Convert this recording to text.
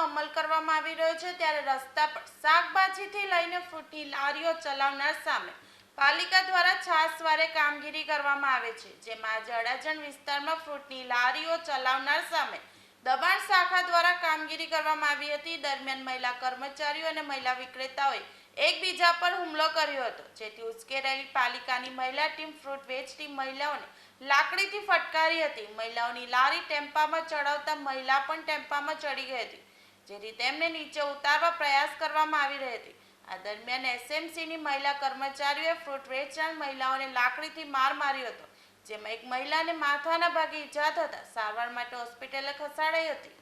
નિયમનો અમલ કરવામાં આવી રહ્યો છે, ત્યારે રસ્તા પર શાકભાજીથી લઈને ફ્રૂટની લારીઓ ચલાવનાર સામે પાલિકા દ્વારા છાસવારે કામગીરી કરવામાં આવે છે, જેમાં આજે અડાજણ વિસ્તારમાં ફ્રૂટની લારીઓ ચલાવનાર સામે દબાણ શાખા દ્વારા કામગીરી કરવામાં આવી હતી। દરમિયાન મહિલા કર્મચારીઓ અને મહિલા વિક્રેતાઓએ એકબીજા પર હુમલો કર્યો હતો, જેથી ઉશ્કેરાયેલી પાલિકાની મહિલા ટીમ ફ્રૂટ વેચતી મહિલાઓને લાકડીથી ફટકારી હતી। મહિલાઓની લારી ટેમ્પામાં ચડાવતા મહિલા પણ ટેમ્પામાં ચડી ગઈ હતી, જેથી તેમને નીચે ઉતારવા પ્રયાસ કરવામાં આવી રહી હતી। આ દરમિયાન એસએમસીની મહિલા કર્મચારીઓએ ફ્રૂટ વેચનાર મહિલાઓને લાકડીથી માર માર્યો હતો, જેમાં એક મહિલાને માથાના ભાગે ઈજા થતા સારવાર માટે હોસ્પિટલે ખસેડાઈ હતી।